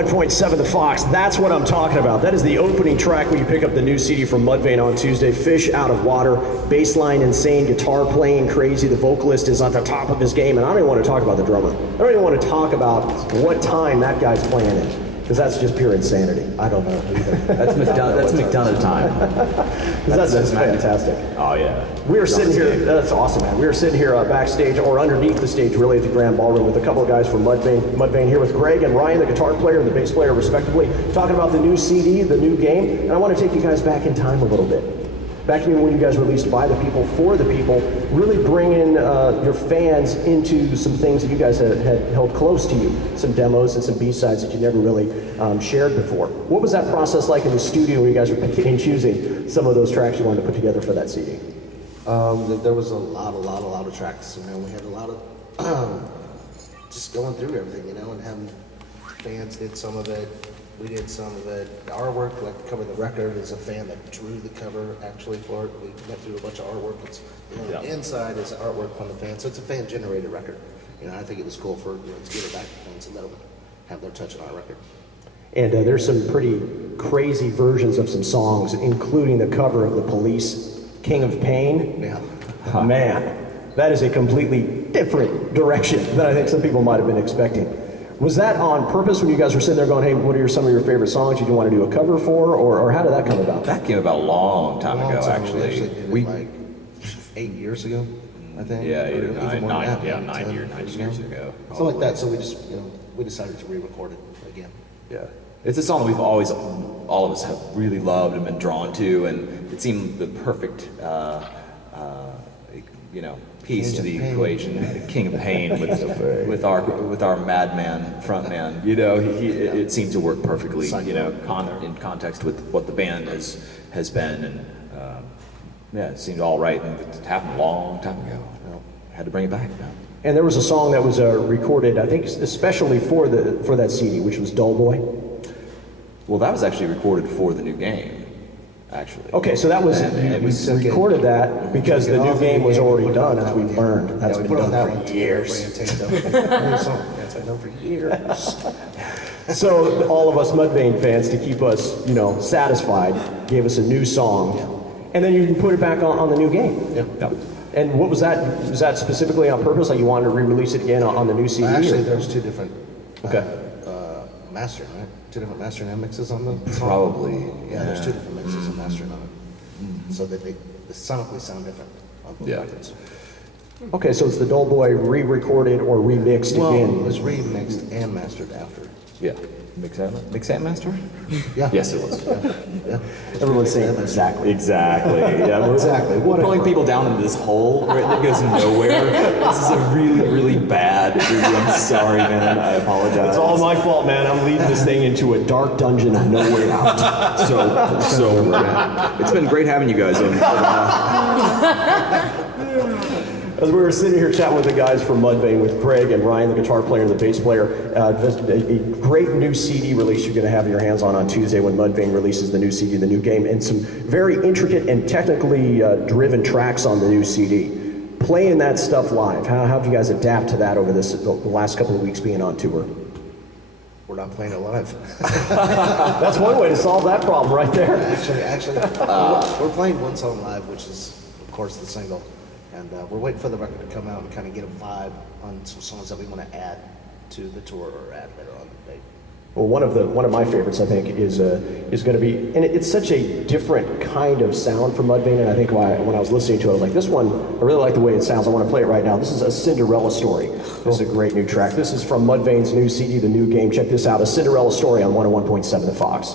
1.7 The Fox, that's what I'm talking about. That is the opening track when you pick up the new CD from Mudvayne on Tuesday. Fish Out of Water, bass line insane, guitar playing crazy, the vocalist is at the top of his game, and I don't even want to talk about the drummer. I don't even want to talk about what time that guy's playing in, because that's just pure insanity. I don't know either. That's McDonough time. That's fantastic. Oh yeah. We are sitting here, that's awesome, man. We are sitting here backstage, or underneath the stage, really, at the Grand Ballroom with a couple of guys from Mudvayne here with Greg and Ryan, the guitar player and the bass player, respectively, talking about the new CD, the new game, and I want to take you guys back in time a little bit. Back when you guys released By the People, For the People, really bringing your fans into some things that you guys had held close to you, some demos and some B-sides that you never really shared before. What was that process like in the studio when you guys were picking and choosing some of those tracks you wanted to put together for that CD? There was a lot of tracks. You know, we had a lot of just going through everything, you know, and having fans did some of it. We did some of it. The artwork, like the cover of the record, is a fan that drew the cover actually for it. We went through a bunch of artwork. It's, you know, the inside is artwork from the fan, so it's a fan-generated record. You know, I think it was cool for, you know, to give it back to fans and let them have their touch on our record. And there's some pretty crazy versions of some songs, including the cover of The Police, King of Pain. Yeah. Man, that is a completely different direction than I think some people might have been expecting. Was that on purpose when you guys were sitting there going, hey, what are some of your favorite songs you want to do a cover for, or how did that come about? That came about a long time ago, We actually. did it like 8 years ago, I think. Yeah, 8 or even 9, more than that, 9 years ago. Something like that, so we just, you know, we decided to re-record it again. Yeah. It's a song that we've always, all of us have really loved and been drawn to, and it seemed the perfect, you know, piece to the equation. The King of Pain with our madman frontman. You know, it seemed to work perfectly. You know, in context with what the band has been, and yeah, it seemed all right. And it happened a long time ago. Had to bring it back. And there was a song that was recorded, I think, especially for that CD, which was Dull Boy. Well, that was actually recorded for the new game, actually. Okay, so that was, we recorded that because the new game was already done, as we learned. That's been done for years. For years. So all of us Mudvayne fans, to keep us, you know, satisfied, gave us a new song, and then you can put it back on the new game. Yeah. And what was that? Was that specifically on purpose? Like you wanted to re-release it again on the new CD? Actually, there's two different mastering, right? Two different mastering and mixes on the song. Probably. Yeah, there's two different mixes and mastering on it. So that they sonically sound different on both records. Okay, so it's the Dull Boy re-recorded or remixed again. It was remixed and mastered after. Yeah. Mix and master? Yeah. Yes, it was. Yeah. Everyone's saying exactly. Exactly. Yeah, Exactly. We're pulling people down into this hole that goes nowhere. This is a really, really bad interview. I'm sorry, man. I apologize. It's all my fault, man. I'm leading this thing into a dark dungeon of no way out. So it's been great having you guys on. As we were sitting here chatting with the guys from Mudvayne, with Greg and Ryan, the guitar player and the bass player, a great new CD release you're going to have your hands on Tuesday when Mudvayne releases the new CD, the new game, and some very intricate and technically driven tracks on the new CD. Playing that stuff live, how have you guys adapt to that over the last couple of weeks being on tour? We're not playing it live. That's one way to solve that problem right there. Actually, we're playing one song live, which is, of course, the single. And we're waiting for the record to come out and kind of get a vibe on some songs that we want to add to the tour or add later on the date. Well, one of my favorites, I think, is going to be, and it's such a different kind of sound from Mudvayne, and I think when I was listening to it, I was like, this one, I really like the way it sounds. I want to play it right now. This is A Cinderella Story. This is a great new track. This is from Mudvayne's new CD, The New Game. Check this out, A Cinderella Story on 101.7 The Fox.